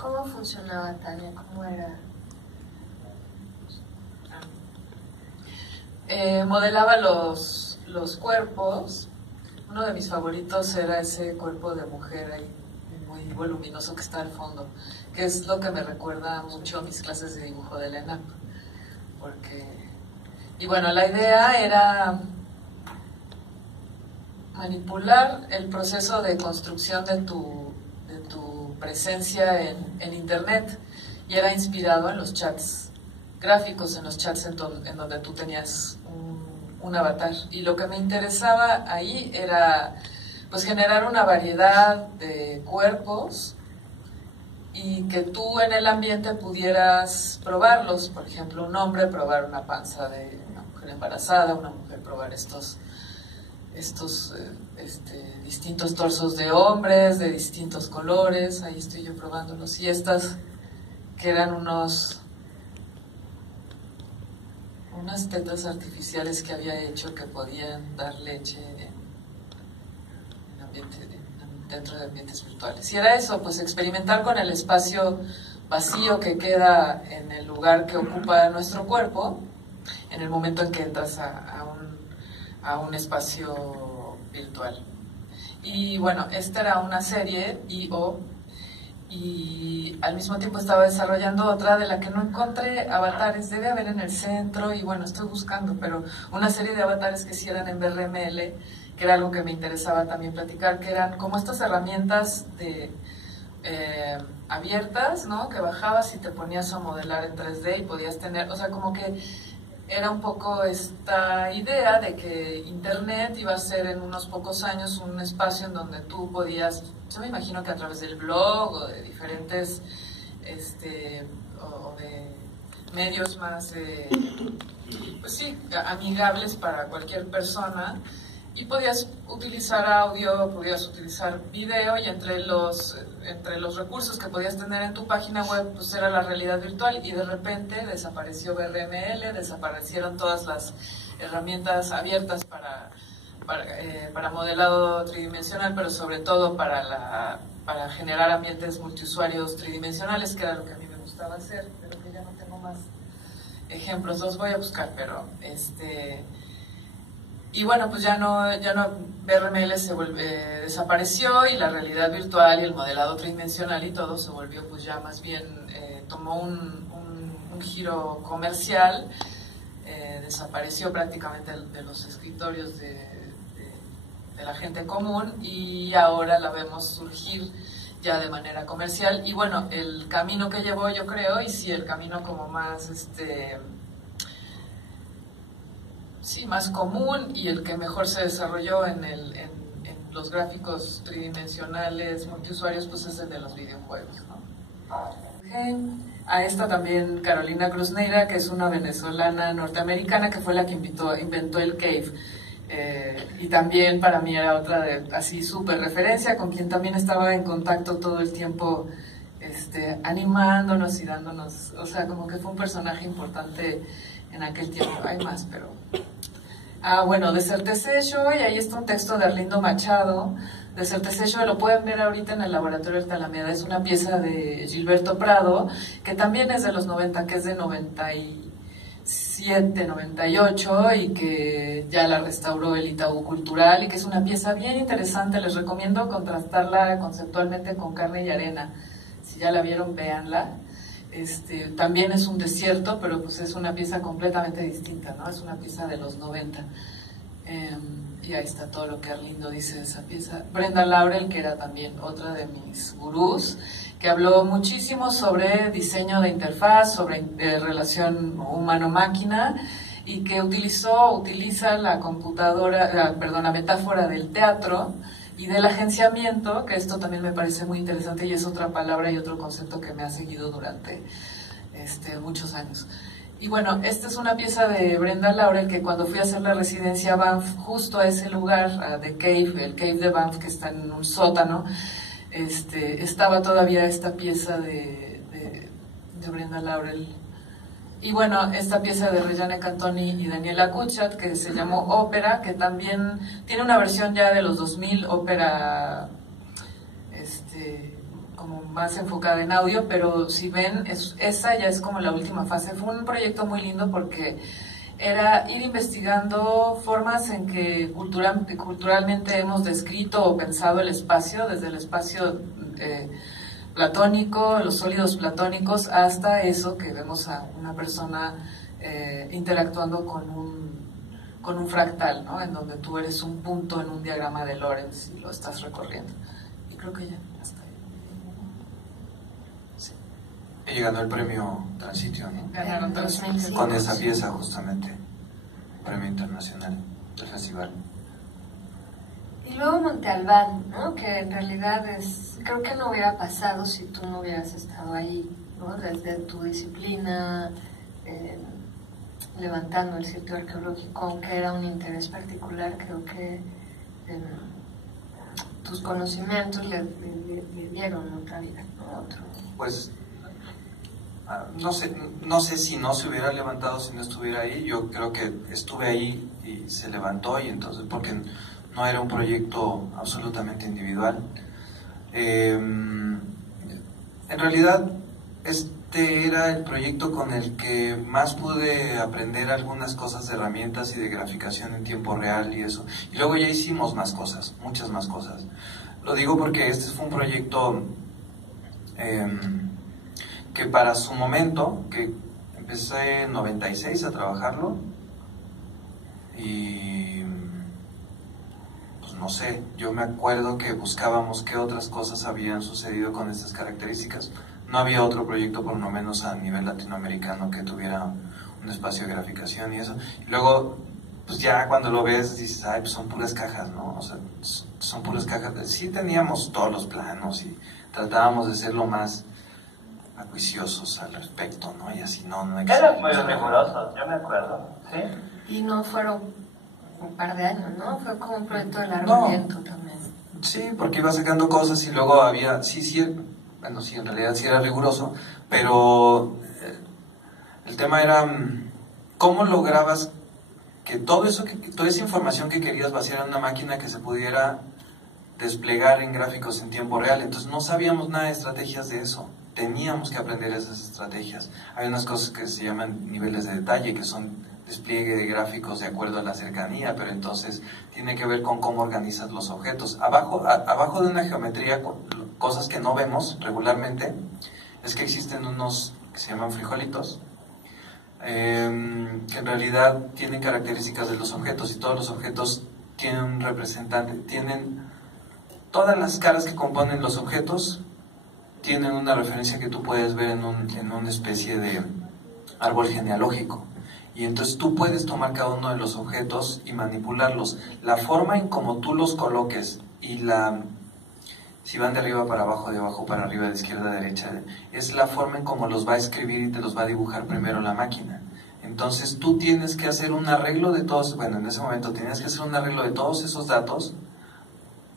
¿Cómo funcionaba, Tania? ¿Cómo era? Modelaba los cuerpos. Uno de mis favoritos era ese cuerpo de mujer ahí, muy voluminoso que está al fondo, que es lo que me recuerda mucho a mis clases de dibujo de la ENAP. Y bueno, la idea era manipular el proceso de construcción de tu presencia en Internet, y era inspirado en los chats gráficos, en los chats en donde tú tenías un avatar. Y lo que me interesaba ahí era pues generar una variedad de cuerpos y que tú en el ambiente pudieras probarlos. Por ejemplo, un hombre probar una panza de una mujer embarazada, una mujer probar estos distintos torsos de hombres de distintos colores. Ahí estoy yo probándolos, y estas que eran unas tetas artificiales que había hecho que podían dar leche dentro de ambientes virtuales. Y era eso, pues experimentar con el espacio vacío que queda en el lugar que ocupa nuestro cuerpo en el momento en que entras a un espacio virtual. Y bueno, esta era una serie I.O., y al mismo tiempo estaba desarrollando otra de la que no encontré avatares. Debe haber en el centro, y bueno, estoy buscando, pero una serie de avatares que hicieran en VRML, que era algo que me interesaba también platicar, que eran como estas herramientas abiertas, ¿no? Que bajabas y te ponías a modelar en 3D y podías tener, o sea, como que era un poco esta idea de que Internet iba a ser en unos pocos años un espacio en donde tú podías, yo me imagino que a través del blog o de diferentes o de medios más pues sí, amigables para cualquier persona, y podías utilizar audio, podías utilizar video, y entre los recursos que podías tener en tu página web pues era la realidad virtual. Y de repente desapareció VRML, desaparecieron todas las herramientas abiertas para modelado tridimensional, pero sobre todo para generar ambientes multiusuarios tridimensionales, que era lo que a mí me gustaba hacer, pero que ya no tengo más ejemplos. Los voy a buscar, pero y bueno, pues ya no VRML desapareció, y la realidad virtual y el modelado tridimensional y todo se volvió pues ya más bien, tomó un giro comercial, desapareció prácticamente de los escritorios de la gente común, y ahora la vemos surgir ya de manera comercial. Y bueno, el camino que llevó, yo creo, y sí, el camino como más más común, y el que mejor se desarrolló en los gráficos tridimensionales multiusuarios, pues es el de los videojuegos, ¿no? A esta también Carolina Cruz Neira, que es una venezolana norteamericana, que fue la que inventó el Cave. Y también para mí era otra así súper referencia, con quien también estaba en contacto todo el tiempo, animándonos y dándonos, o sea, como que fue un personaje importante en aquel tiempo. Hay más, pero... bueno, Desertececho, y ahí está un texto de Arlindo Machado. Desertececho lo pueden ver ahorita en el Laboratorio Arte Alameda. Es una pieza de Gilberto Prado, que también es de los 90, que es de 97, 98, y que ya la restauró el Itaú Cultural, y que es una pieza bien interesante. Les recomiendo contrastarla conceptualmente con Carne y Arena. Si ya la vieron, véanla. También es un desierto, pero pues es una pieza completamente distinta, ¿no? Es una pieza de los 90. Y ahí está todo lo que Arlindo dice de esa pieza. Brenda Laurel, que era también otra de mis gurús, que habló muchísimo sobre diseño de interfaz, sobre relación humano-máquina, y que utiliza la la metáfora del teatro y del agenciamiento, que esto también me parece muy interesante, y es otra palabra y otro concepto que me ha seguido durante muchos años. Y bueno, esta es una pieza de Brenda Laurel, que cuando fui a hacer la residencia a Banff, justo a ese lugar, de Cave, el Cave de Banff, que está en un sótano, estaba todavía esta pieza de Brenda Laurel. Y bueno, esta pieza de Rejane Cantoni y Daniela Kuchat, que se llamó Ópera, que también tiene una versión ya de los 2000, ópera como más enfocada en audio, pero si ven, esa ya es como la última fase. Fue un proyecto muy lindo porque era ir investigando formas en que culturalmente hemos descrito o pensado el espacio, desde el espacio platónico, los sólidos platónicos, hasta eso que vemos a una persona interactuando con un fractal, ¿no? En donde tú eres un punto en un diagrama de Lorentz y lo estás recorriendo. Y creo que ya hasta ahí. Sí. Y ganó el premio Transitio, ¿no? Ganaron Transitio. Con esa pieza, justamente. El premio internacional del festival. Y luego Monte Albán, ¿no? Que en realidad creo que no hubiera pasado si tú no hubieras estado ahí, ¿no? Desde tu disciplina, levantando el sitio arqueológico, aunque era un interés particular, creo que tus conocimientos le dieron otra vida, ¿no? Pues no sé si no se hubiera levantado si no estuviera ahí. Yo creo que estuve ahí y se levantó, y entonces porque no era un proyecto absolutamente individual. En realidad este era el proyecto con el que más pude aprender algunas cosas de herramientas y de graficación en tiempo real y eso. Y luego ya hicimos más cosas, muchas más cosas. Lo digo porque este fue un proyecto que para su momento, que empecé en 96 a trabajarlo, y pues no sé, yo me acuerdo que buscábamos qué otras cosas habían sucedido con estas características. No había otro proyecto, por lo menos a nivel latinoamericano, que tuviera un espacio de graficación y eso. Y luego, pues ya cuando lo ves, dices, ay, pues son puras cajas, ¿no? O sea, son puras cajas. Sí teníamos todos los planos y tratábamos de ser lo más acuiciosos al respecto, ¿no? Y así no eran muy rigurosos, yo me acuerdo, ¿sí? Y no fueron un par de años, ¿no? Fue como un proyecto de largo aliento también. Sí, porque iba sacando cosas y luego había, bueno, sí, en realidad sí era riguroso, pero el tema era cómo lograbas que todo eso, toda esa información que querías vaciar en una máquina que se pudiera desplegar en gráficos en tiempo real. Entonces no sabíamos nada de estrategias de eso. Teníamos que aprender esas estrategias. Hay unas cosas que se llaman niveles de detalle, que son despliegue de gráficos de acuerdo a la cercanía, pero entonces tiene que ver con cómo organizas los objetos. Abajo de una geometría, cosas que no vemos regularmente, es que existen unos que se llaman frijolitos, que en realidad tienen características de los objetos, y todos los objetos tienen un representante, tienen todas las caras que componen los objetos, tienen una referencia que tú puedes ver en una especie de árbol genealógico. Y entonces tú puedes tomar cada uno de los objetos y manipularlos. La forma en cómo tú los coloques y si van de arriba para abajo, de abajo para arriba, de izquierda a derecha, es la forma en cómo los va a escribir y te los va a dibujar primero la máquina. Entonces tú tienes que hacer un arreglo de todos, bueno, en ese momento tenías que hacer un arreglo de todos esos datos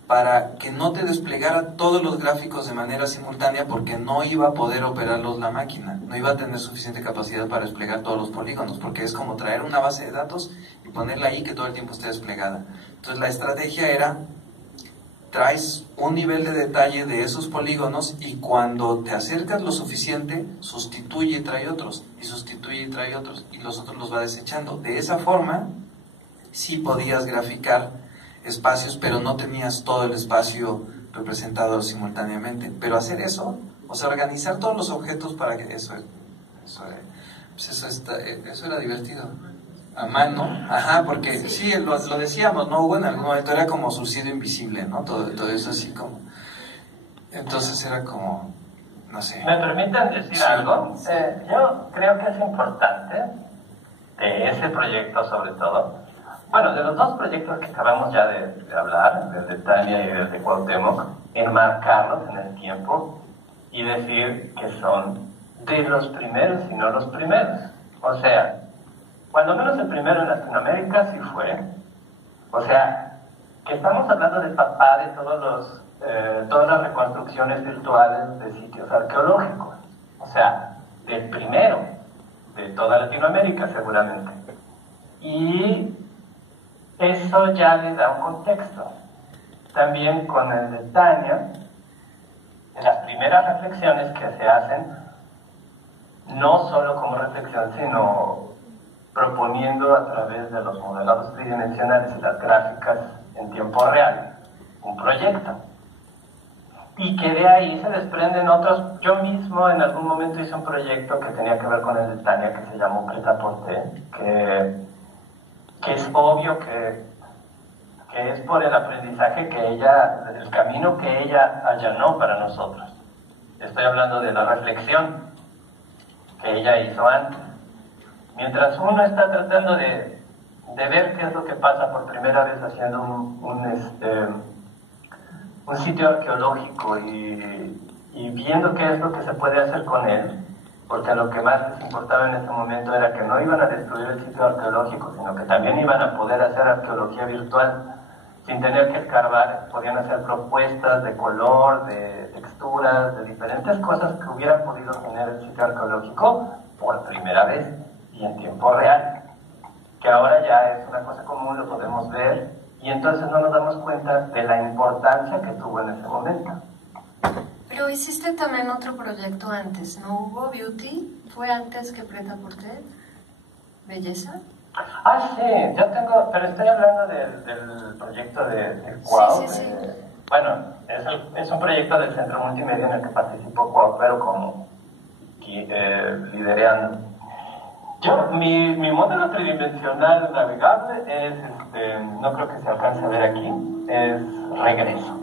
para que no te desplegara todos los gráficos de manera simultánea, porque no iba a poder operarlos la máquina, no iba a tener suficiente capacidad para desplegar todos los polígonos, porque es como traer una base de datos y ponerla ahí que todo el tiempo esté desplegada. Entonces la estrategia era, traes un nivel de detalle de esos polígonos y cuando te acercas lo suficiente, sustituye y trae otros, y sustituye y trae otros, y los otros los va desechando. De esa forma, sí podías graficar espacios, pero no tenías todo el espacio representado simultáneamente. Pero hacer eso, o sea, organizar todos los objetos para que eso era divertido. A mano, ajá, porque sí, lo decíamos, ¿no? Hubo en algún momento, era como suicidio invisible, ¿no? Todo eso así como... Entonces era como, no sé. ¿Me permiten decir algo? Yo creo que es importante, de ese proyecto sobre todo, bueno, de los dos proyectos que acabamos ya de hablar, desde Tania y desde Cuauhtémoc, enmarcarlos en el tiempo y decir que son de los primeros y no los primeros. O sea, cuando menos el primero en Latinoamérica sí fue. O sea, que estamos hablando del papá de todas las reconstrucciones virtuales de sitios arqueológicos. O sea, del primero de toda Latinoamérica seguramente. Y eso ya le da un contexto. También con el de Tania, de las primeras reflexiones que se hacen, no solo como reflexión, sino proponiendo a través de los modelados tridimensionales y las gráficas en tiempo real un proyecto. Y que de ahí se desprenden otros. Yo mismo en algún momento hice un proyecto que tenía que ver con el de Tania, que se llamó Prêt-à-porter, que es obvio que es por el aprendizaje que ella, el camino que ella allanó para nosotros. Estoy hablando de la reflexión que ella hizo antes. Mientras uno está tratando de ver qué es lo que pasa por primera vez haciendo un sitio arqueológico y viendo qué es lo que se puede hacer con él, porque lo que más les importaba en ese momento era que no iban a destruir el sitio arqueológico, sino que también iban a poder hacer arqueología virtual sin tener que escarbar. Podían hacer propuestas de color, de texturas, de diferentes cosas que hubieran podido tener el sitio arqueológico por primera vez y en tiempo real, que ahora ya es una cosa común, lo podemos ver, y entonces no nos damos cuenta de la importancia que tuvo en ese momento. Pero hiciste también otro proyecto antes, ¿no hubo? Beauty, ¿fue antes que Prêt-à-porter? ¿Belleza? Ah, sí, yo tengo, pero estoy hablando del proyecto de Cuau. Sí. Bueno, es un proyecto del Centro Multimedia en el que participó Cuau, pero como liderando. Mi modelo tridimensional navegable es, no creo que se alcance a ver aquí, es Regreso.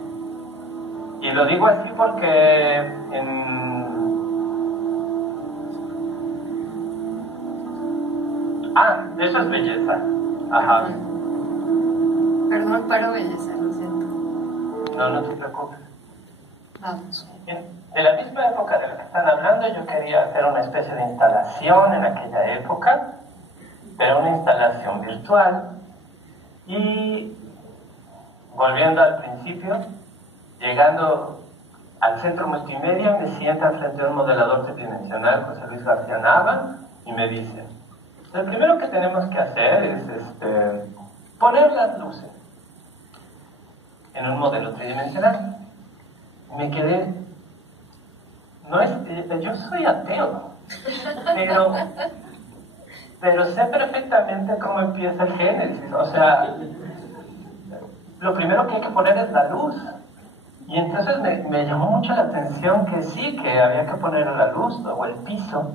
Y lo digo así porque eso es Belleza. Ajá. Perdón, paro Belleza, lo siento. No te preocupes. Vamos. De la misma época de la que están hablando, yo quería hacer una especie de instalación en aquella época, pero una instalación virtual. Y volviendo al principio, llegando al Centro Multimedia, me sientan frente a un modelador tridimensional, José Luis García Nava, y me dice: lo primero que tenemos que hacer es poner las luces en un modelo tridimensional. Me quedé, yo soy ateo, pero sé perfectamente cómo empieza el Génesis. O sea, lo primero que hay que poner es la luz. Y entonces me llamó mucho la atención que sí, que había que poner la luz o el piso.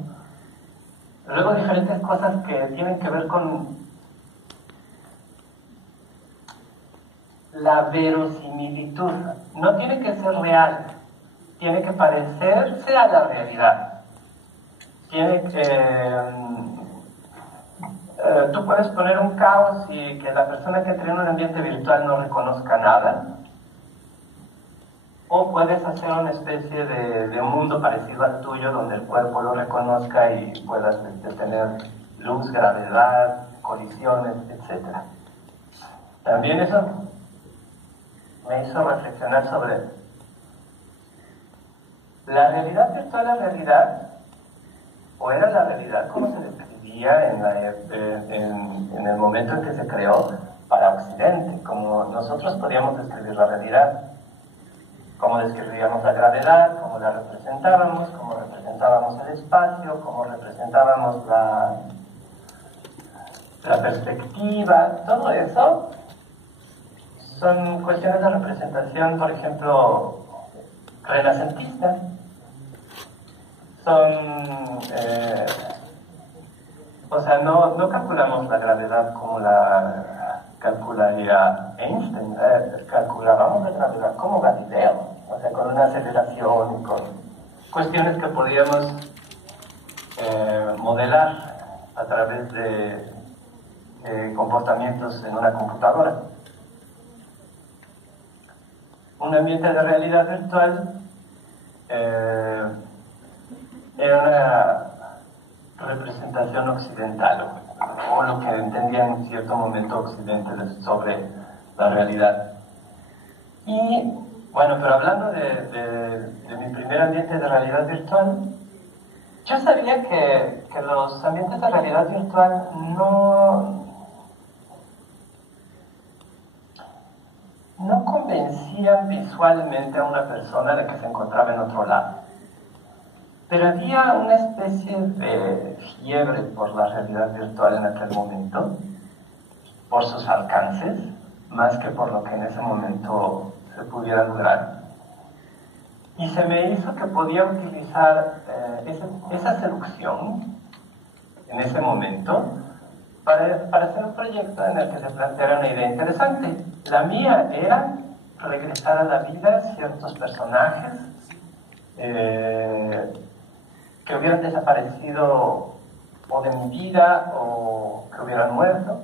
Luego diferentes cosas que tienen que ver con la verosimilitud. No tiene que ser real, tiene que parecerse a la realidad. Tiene que... tú puedes poner un caos y que la persona que entre en un ambiente virtual no reconozca nada, o puedes hacer una especie de mundo parecido al tuyo donde el cuerpo lo reconozca y puedas tener luz, gravedad, colisiones, etc. También eso me hizo reflexionar sobre la realidad virtual. La realidad, o era la realidad como se describía en el momento en que se creó para Occidente, como nosotros podíamos describir la realidad, cómo describíamos la gravedad, cómo la representábamos, cómo representábamos el espacio, cómo representábamos la perspectiva. Todo eso son cuestiones de representación, por ejemplo, renacentista. O sea, no calculamos la gravedad como la calcularía Einstein, calculábamos la gravedad como Galileo, o sea, con una aceleración y con cuestiones que podíamos modelar a través de comportamientos en una computadora. Un ambiente de realidad virtual era una representación occidental, o lo que entendía en cierto momento Occidente sobre la realidad. Y bueno, pero hablando de mi primer ambiente de realidad virtual, yo sabía que los ambientes de realidad no convencían visualmente a una persona de que se encontraba en otro lado. Pero había una especie de fiebre por la realidad virtual en aquel momento, por sus alcances, más que por lo que en ese momento se pudiera lograr. Y se me hizo que podía utilizar esa seducción en ese momento para hacer un proyecto en el que se planteara una idea interesante. La mía era regresar a la vida ciertos personajes que hubieran desaparecido o de mi vida o que hubieran muerto,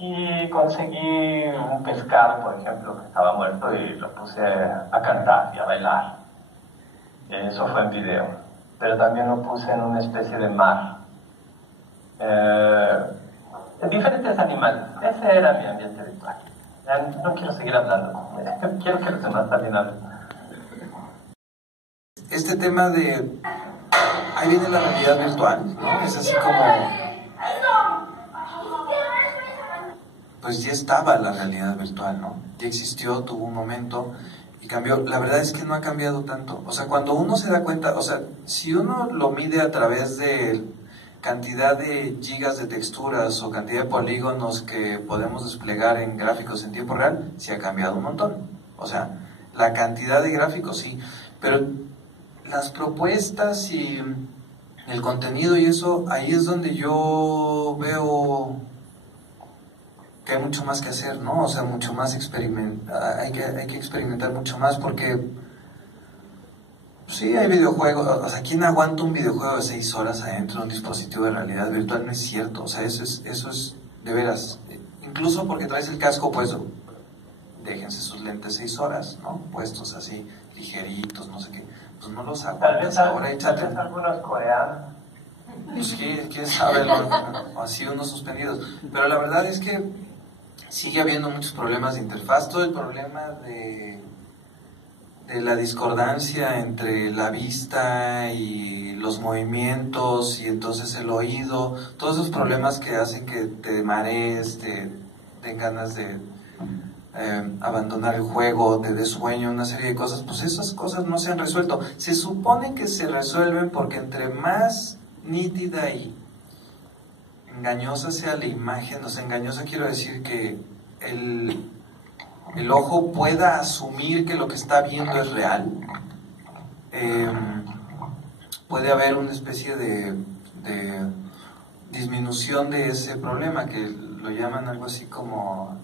y conseguí un pescado, por ejemplo, que estaba muerto, y lo puse a cantar y a bailar. Eso fue en video, pero también lo puse en una especie de mar. Diferentes animales. Ese era mi ambiente virtual. Ya no quiero seguir hablando. Quiero que los demás también hablen. Este tema de... Ahí viene la realidad virtual, ¿no? Es así como... Pues ya estaba la realidad virtual, ¿no? Ya existió, tuvo un momento y cambió. La verdad es que no ha cambiado tanto. O sea, cuando uno se da cuenta, o sea, si uno lo mide a través de cantidad de gigas de texturas o cantidad de polígonos que podemos desplegar en gráficos en tiempo real, sí ha cambiado un montón. O sea, la cantidad de gráficos sí, pero las propuestas y el contenido y eso, ahí es donde yo veo que hay mucho más que hacer, ¿no? O sea, mucho más hay que experimentar mucho más, porque sí, hay videojuegos, o sea, ¿quién aguanta un videojuego de 6 horas adentro de un dispositivo de realidad virtual? No es cierto, o sea, eso es de veras, incluso porque traes el casco puesto, déjense sus lentes 6 horas, ¿no? Puestos así, ligeritos, no sé qué, pues no los aguantas ahora, échate. Tal vez algunos coreanos. Pues quién sabe, ¿no? Así unos suspendidos, pero la verdad es que sigue habiendo muchos problemas de interfaz, todo el problema de la discordancia entre la vista y los movimientos y entonces el oído, todos esos problemas que hacen que te marees, te den ganas de abandonar el juego, te dé sueño, una serie de cosas, pues esas cosas no se han resuelto. Se supone que se resuelven porque entre más nítida y engañosa sea la imagen, o sea, engañosa quiero decir que el ojo pueda asumir que lo que está viendo es real, puede haber una especie de disminución de ese problema, que lo llaman algo así como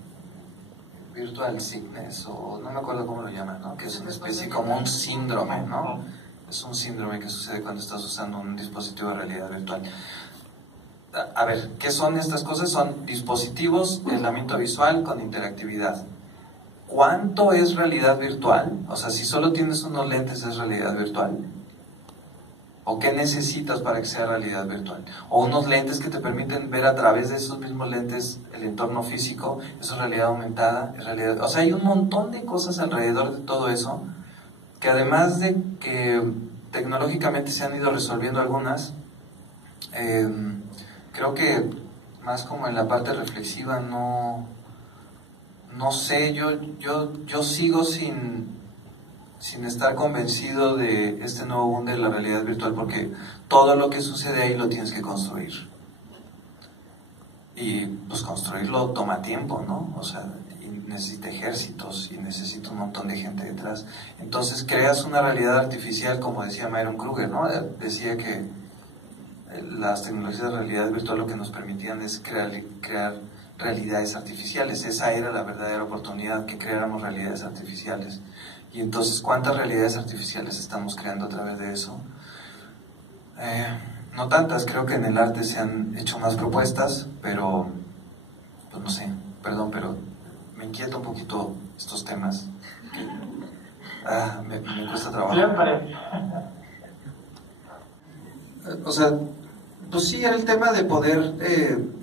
virtual sickness, o no me acuerdo cómo lo llaman, ¿no? Que es una especie como un síndrome, ¿no? Es un síndrome que sucede cuando estás usando un dispositivo de realidad virtual. A ver, ¿qué son estas cosas? Son dispositivos de aislamiento visual con interactividad. ¿Cuánto es realidad virtual? O sea, si solo tienes unos lentes, ¿es realidad virtual? ¿O qué necesitas para que sea realidad virtual? ¿O unos lentes que te permiten ver a través de esos mismos lentes el entorno físico? ¿Eso es realidad aumentada? ¿Es realidad? O sea, hay un montón de cosas alrededor de todo eso, que además de que tecnológicamente se han ido resolviendo algunas, creo que más como en la parte reflexiva no sé, yo sigo sin estar convencido de este nuevo mundo de la realidad virtual, porque todo lo que sucede ahí lo tienes que construir. Y pues construirlo toma tiempo, ¿no? O sea, y necesita ejércitos y necesita un montón de gente detrás. Entonces creas una realidad artificial, como decía Myron Kruger, ¿no? Decía que las tecnologías de realidad virtual lo que nos permitían es crear realidades artificiales. Esa era la verdadera oportunidad, que creáramos realidades artificiales. Y entonces, ¿cuántas realidades artificiales estamos creando a través de eso? No tantas, creo que en el arte se han hecho más propuestas, pero, pues no sé, perdón, pero me inquieta un poquito estos temas. Me cuesta trabajo. Siempre. O sea, pues sí, era el tema de poder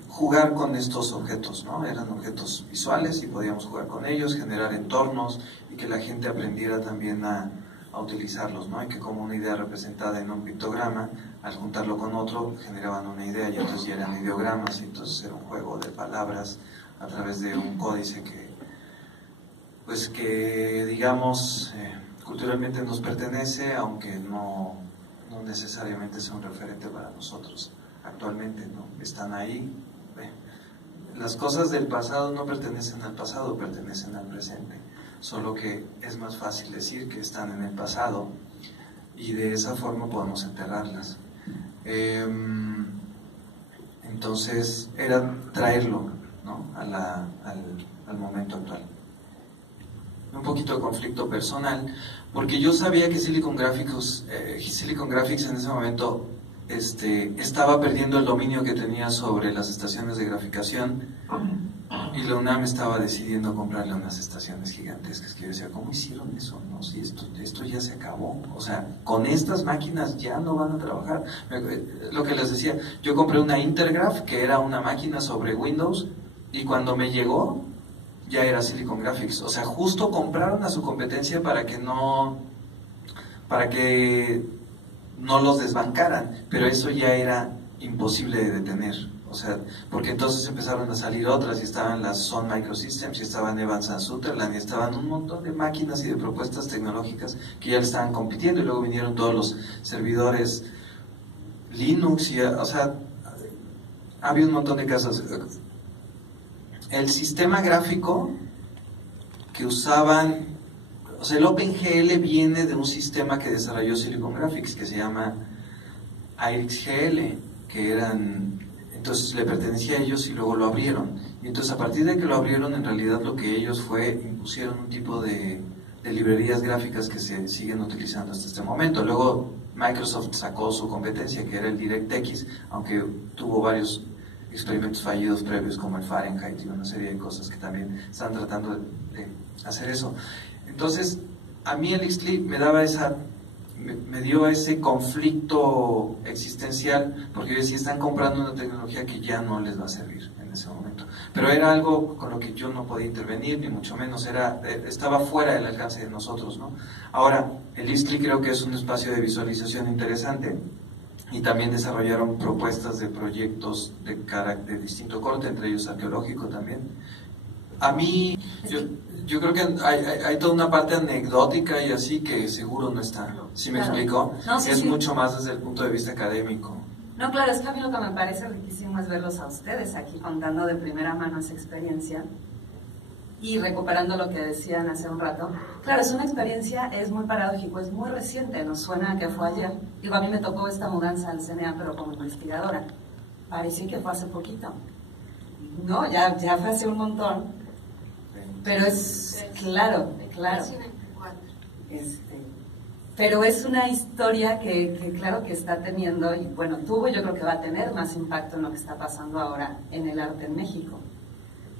jugar con estos objetos, ¿no? Eran objetos visuales y podíamos jugar con ellos, generar entornos y que la gente aprendiera también a utilizarlos, ¿no? Y que como una idea representada en un pictograma, al juntarlo con otro, generaban una idea y entonces ya eran ideogramas, y entonces era un juego de palabras a través de un códice pues que digamos culturalmente nos pertenece, aunque no necesariamente sea un referente para nosotros actualmente, ¿no? Están ahí. Las cosas del pasado no pertenecen al pasado, pertenecen al presente, solo que es más fácil decir que están en el pasado y de esa forma podemos enterrarlas. Entonces era traerlo, ¿no? al momento actual. Un poquito de conflicto personal, porque yo sabía que Silicon Graphics en ese momento estaba perdiendo el dominio que tenía sobre las estaciones de graficación, y la UNAM estaba decidiendo comprarle unas estaciones gigantescas, que yo decía, ¿cómo hicieron eso? No, si esto ya se acabó, o sea, con estas máquinas ya no van a trabajar. Lo que les decía, yo compré una Intergraph, que era una máquina sobre Windows, y cuando me llegó ya era Silicon Graphics, o sea, justo compraron a su competencia para que no los desbancaran, pero eso ya era imposible de detener, o sea, porque entonces empezaron a salir otras, y estaban las Sun Microsystems, y estaban Evans and Sutherland, y estaban un montón de máquinas y de propuestas tecnológicas que ya le estaban compitiendo, y luego vinieron todos los servidores Linux, o sea, había un montón de casos. El sistema gráfico que usaban, o sea, el OpenGL viene de un sistema que desarrolló Silicon Graphics que se llama IRIX-GL, que entonces le pertenecía a ellos y luego lo abrieron. Y entonces a partir de que lo abrieron, en realidad lo que ellos impusieron un tipo de librerías gráficas que se siguen utilizando hasta este momento. Luego Microsoft sacó su competencia, que era el DirectX, aunque tuvo varios experimentos fallidos previos como el Fahrenheit y una serie de cosas que también están tratando de hacer eso. Entonces, a mí el Ixtli me dio ese conflicto existencial, porque yo decía, están comprando una tecnología que ya no les va a servir en ese momento. Pero era algo con lo que yo no podía intervenir, ni mucho menos, estaba fuera del alcance de nosotros, ¿no? Ahora, el Ixtli creo que es un espacio de visualización interesante, y también desarrollaron propuestas de proyectos de distinto corte, entre ellos arqueológico también. A mí, yo creo que hay toda una parte anecdótica y así que seguro no está. ¿Sí me explico? No, sí, es mucho más desde el punto de vista académico. No, claro, es que a mí lo que me parece riquísimo es verlos a ustedes aquí contando de primera mano esa experiencia y recuperando lo que decían hace un rato. Claro, es una experiencia, es muy paradójico, es muy reciente, nos suena que fue ayer. Digo, a mí me tocó esta mudanza al CNA, pero como investigadora. Parecía que fue hace poquito. No, ya fue hace un montón. Pero es, claro. Pero es una historia que claro que está teniendo, y bueno, tuvo y yo creo que va a tener más impacto en lo que está pasando ahora en el arte en México,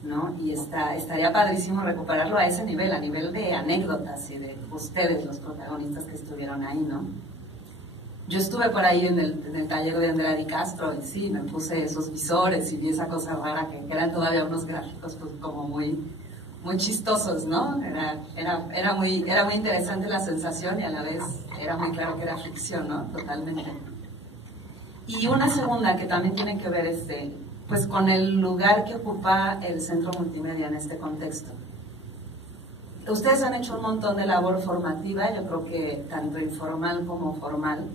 ¿no? Y estaría padrísimo recuperarlo a ese nivel, a nivel de anécdotas y de ustedes, los protagonistas que estuvieron ahí, ¿no? Yo estuve por ahí en el taller de Andrade Castro, y sí, me puse esos visores y vi esa cosa rara que eran todavía unos gráficos pues, como muy chistosos, ¿no? Era muy interesante la sensación y a la vez era muy claro que era ficción, ¿no? Totalmente. Y una segunda que también tiene que ver pues con el lugar que ocupa el Centro Multimedia en este contexto. Ustedes han hecho un montón de labor formativa, yo creo que tanto informal como formal,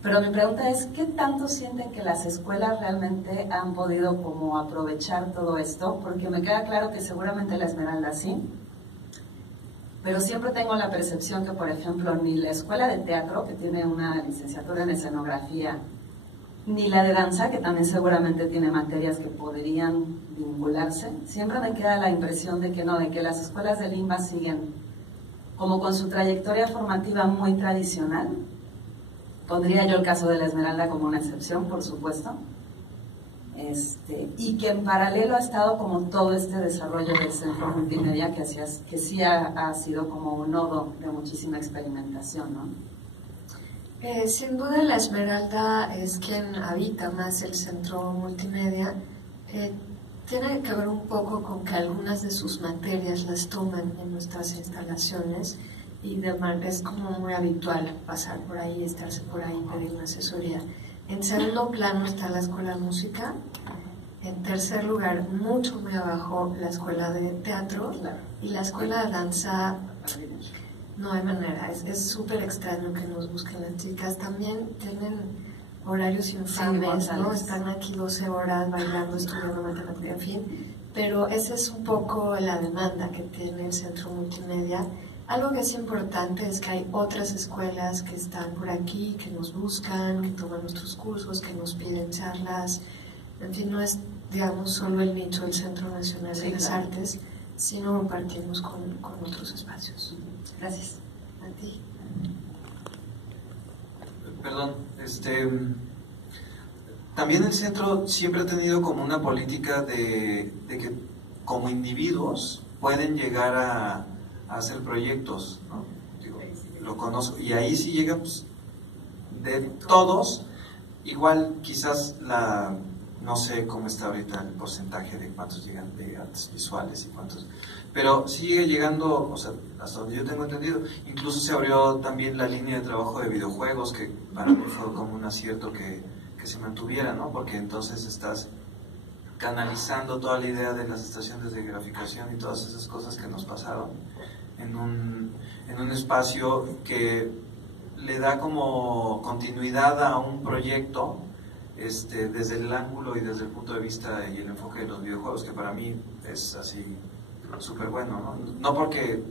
pero mi pregunta es, ¿qué tanto sienten que las escuelas realmente han podido como aprovechar todo esto? Porque me queda claro que seguramente la Esmeralda sí, pero siempre tengo la percepción que, por ejemplo, ni la escuela de teatro, que tiene una licenciatura en escenografía, ni la de danza, que también seguramente tiene materias que podrían vincularse, siempre me queda la impresión de que no, de que las escuelas de Limba siguen como con su trayectoria formativa muy tradicional. Pondría yo el caso de la Esmeralda como una excepción, por supuesto, y que en paralelo ha estado como todo este desarrollo del Centro Multimedia que sí ha sido como un nodo de muchísima experimentación, ¿no? Sin duda la Esmeralda es quien habita más el Centro Multimedia. Tiene que ver un poco con que algunas de sus materias las toman en nuestras instalaciones y es como muy habitual pasar por ahí, estarse por ahí, pedir una asesoría. En segundo plano está la Escuela de Música, En tercer lugar, mucho muy abajo, la escuela de teatro y la escuela de danza. No hay manera, es súper extraño que nos busquen las chicas. También tienen horarios infames, ¿no? Están aquí 12 horas bailando, estudiando matemática, en fin. Pero esa es un poco la demanda que tiene el Centro Multimedia. Algo que es importante es que hay otras escuelas que están por aquí, que nos buscan, que toman nuestros cursos, que nos piden charlas. En fin, no es, digamos, solo el nicho del Centro Nacional de las Artes, sino compartimos con otros espacios. Gracias. A ti. Perdón, también el centro siempre ha tenido como una política de que como individuos pueden llegar a hacer proyectos, ¿no? Digo, lo conozco, y ahí sí llega, pues, de todos, igual quizás no sé cómo está ahorita el porcentaje de cuántos llegan de artes visuales y cuántos, pero sigue llegando, o sea, hasta donde yo tengo entendido. Incluso se abrió también la línea de trabajo de videojuegos, que para mí fue como un acierto que se mantuviera, ¿no? Porque entonces estás canalizando toda la idea de las estaciones de graficación y todas esas cosas que nos pasaron en un espacio que le da como continuidad a un proyecto desde el ángulo y desde el punto de vista y el enfoque de los videojuegos, que para mí es así súper bueno, ¿no? No porque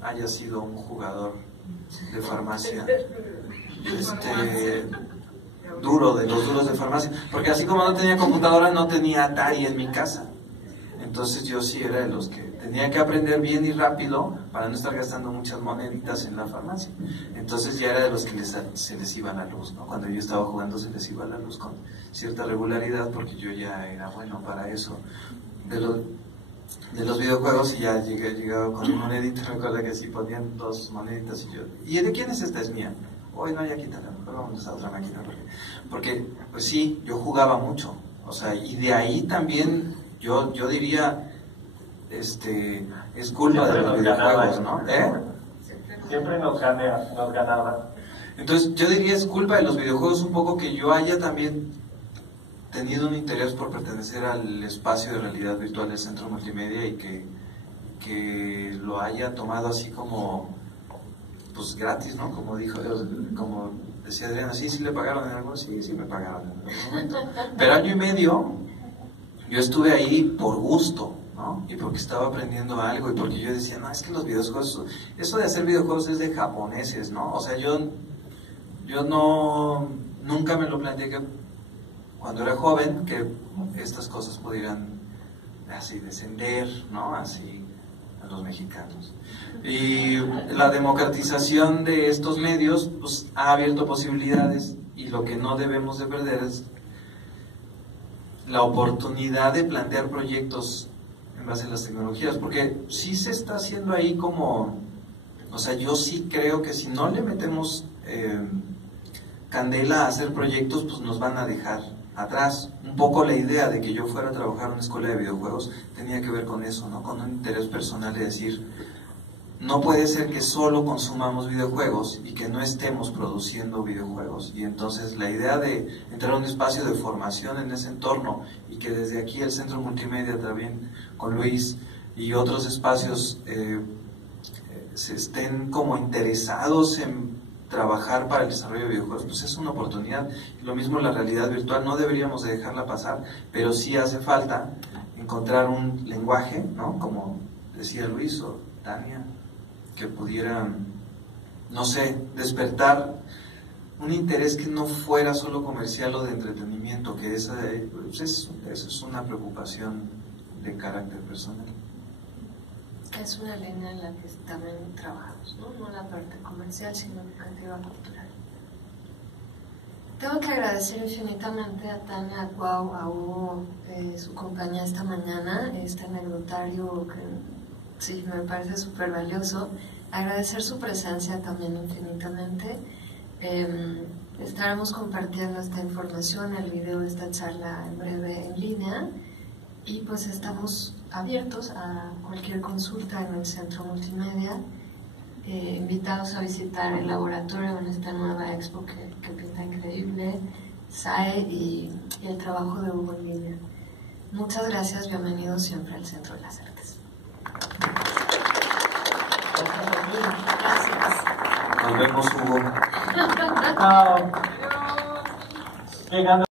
haya sido un jugador de farmacia duro, de los duros de farmacia, porque así como no tenía computadora, no tenía Atari en mi casa. Entonces yo sí era de los que tenía que aprender bien y rápido para no estar gastando muchas moneditas en la farmacia. Entonces ya era de los que se les iba la luz, ¿no? Cuando yo estaba jugando se les iba la luz con cierta regularidad, porque yo ya era bueno para eso de los videojuegos, y ya llegaba con mi monedita. Recuerda que si ponían 2 moneditas y yo, ¿y de quién es esta? Es mía. Hoy no, ya quítala, vamos a otra máquina, porque pues sí, yo jugaba mucho, o sea, y de ahí también yo diría, es culpa de los videojuegos, ¿no? Siempre nos ganaba. Entonces yo diría es culpa de los videojuegos un poco que yo haya también tenido un interés por pertenecer al espacio de realidad virtual del Centro Multimedia, y que lo haya tomado así como, pues, gratis, ¿no? Como decía Adriana, sí le pagaron en algo, sí me pagaron en algún momento. Pero año y medio yo estuve ahí por gusto, ¿no? Y porque estaba aprendiendo algo, y porque yo decía, no, es que los videojuegos, eso de hacer videojuegos es de japoneses, ¿no? O sea, yo nunca me lo planteé que cuando era joven, que estas cosas pudieran así descender, ¿no? Así a los mexicanos. Y la democratización de estos medios, pues, ha abierto posibilidades, y lo que no debemos de perder es la oportunidad de plantear proyectos en base a las tecnologías, porque sí se está haciendo ahí como, o sea, yo sí creo que si no le metemos candela a hacer proyectos, pues nos van a dejar atrás. Un poco la idea de que yo fuera a trabajar en una escuela de videojuegos tenía que ver con eso, ¿no? Con un interés personal de decir, no puede ser que solo consumamos videojuegos y que no estemos produciendo videojuegos. Y entonces la idea de entrar a un espacio de formación en ese entorno, y que desde aquí el Centro Multimedia también con Luis y otros espacios se estén como interesados en trabajar para el desarrollo de videojuegos, pues es una oportunidad. Lo mismo la realidad virtual, no deberíamos de dejarla pasar, pero sí hace falta encontrar un lenguaje, ¿no? Como decía Luis o Tania, que pudiera, no sé, despertar un interés que no fuera solo comercial o de entretenimiento, que esa es una preocupación de carácter personal. Es una línea en la que también trabajamos, ¿no? No la parte comercial, sino educativa, cultural. Tengo que agradecer infinitamente a Tania, a Cuau, a Hugo, su compañía esta mañana, este anecdotario que sí me parece súper valioso. Agradecer su presencia también infinitamente. Estaremos compartiendo esta información, el video de esta charla en breve en línea, y pues estamos abiertos a cualquier consulta en el Centro Multimedia, invitados a visitar el laboratorio en esta nueva expo que pinta increíble. SAE y el trabajo de Hugo en línea. Muchas gracias, bienvenidos siempre al Centro de las Artes. Gracias. Nos vemos, Hugo. Chao. Llegando